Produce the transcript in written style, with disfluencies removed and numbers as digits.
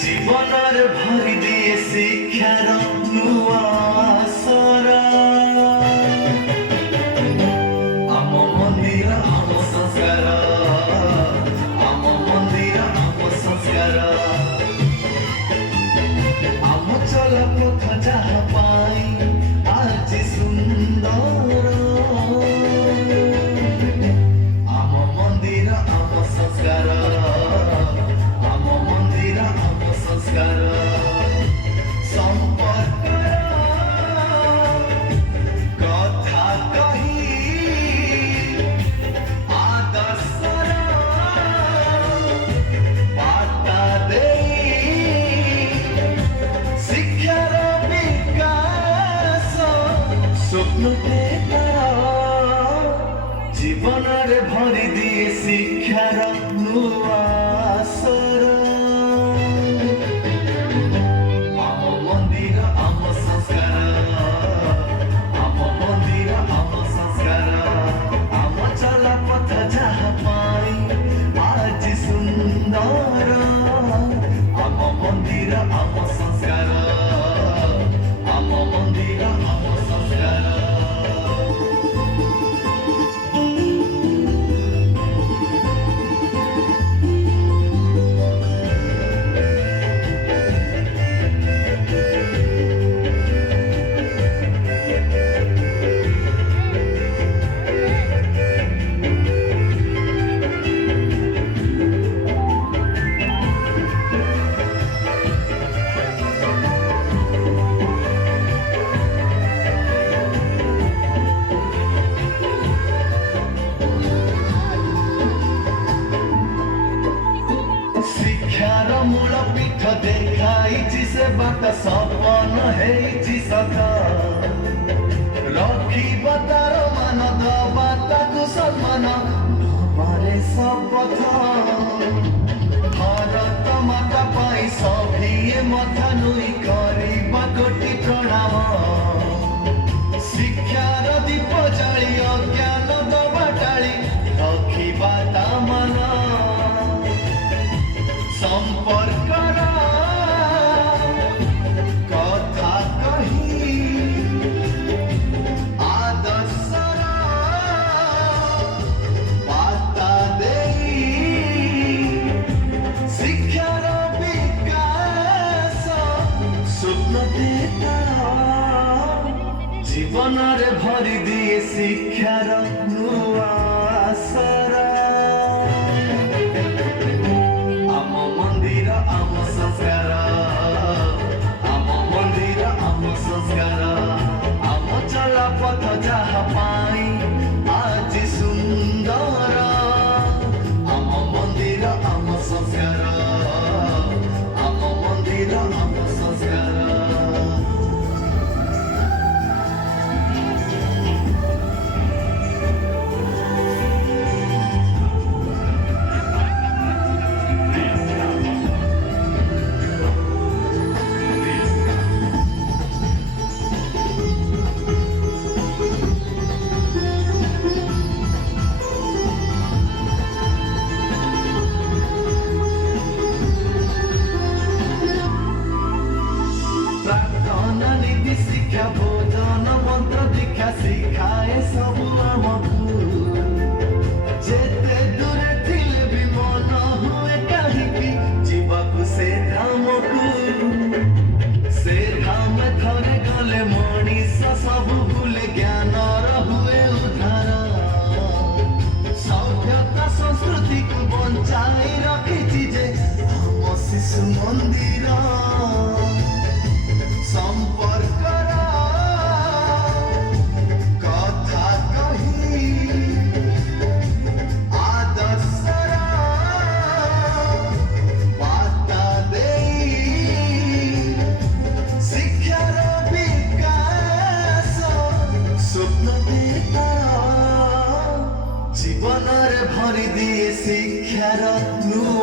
জীবনের ভরি দিয়ে শিক্ষার নুয়া সরা আম মন্দির আম সংস্কার আম মন্দির আম সংস্কার আম চলা পথ যাহা পাই আজি সুন্দর আম মন্দির আম সংস্কার আম মন্দির আম সংস্কার সম্পর্কর কথা কহি আদর্শর বার্তা দেই শিক্ষার বিকাশ স্বপ্নতে জীবନରେ ভরি দিয়ে শিক্ষার নূয়া স্বর আম মন্দির আম সংস্কার আম মন্দির আম সংস্কার আম চলা পথ যাহা পাই আজ সুন্দর আম মন্দির আম সংস্কার আম মন্দির আম সংস্কার শিক্ষার মূল পীঠ দেখাইছি সে বাট সপন ହେଇଛି ସତ ରଖିବ ତାର ମାନ ଦବା ତାକୁ ସମ୍ମାନ ନବାରେ ଶପଥ ଭାରତ ମାତା ପାଇଁ ସଭିଏ ମଥା ନୁଇ କରିବା କୋଟି ପ୍ରଣାମ ଶିକ୍ଷାର ଦୀପ ଜାଳି ଅଜ୍ଞାନ ଦବା ଟାଳି ରଖିବା ତା ମାନ সম্পর্কর কথা কহি আদর্শর বার্তা দেই শিক্ষার বিকাশ স্বপ্নতে জীবନରେ ভরি দিয়ে শিক্ষার নূয়া সরা আম মন্দির আম সংস্কার আম মন্দির আম সংস্কার আম চলা পথ যাহা পাই আজি সুন্দর আম মন্দির আম সংস্কার আম মন্দির আম সংস্কার শিক্ষা ভোজন মন্ত্র দীক্ষা শিখায় সবু আমকু যেতে দূরে ଥିଲେ ବି ମନ ହୁଏ କାହିଁକି ଯିବାକୁ ସେ ଧାମକୁ ସେ ଧାମ ଥରେ ଗଲେ ମଣିଷ ସବୁ ଭୁଲେ ଜ୍ଞାନର ହୁଏ ଉଦ୍ଧାର ସଭ୍ୟତା ସଂସ୍କୃତିକୁ ବଞ୍ଚାଇ ରଖିଛି ଯେ ଆମ ଶିଶୁ ମନ୍ଦିର সম্পর্কর কথা কহি আদর্শর ଶିକ୍ଷାର ନୂଆ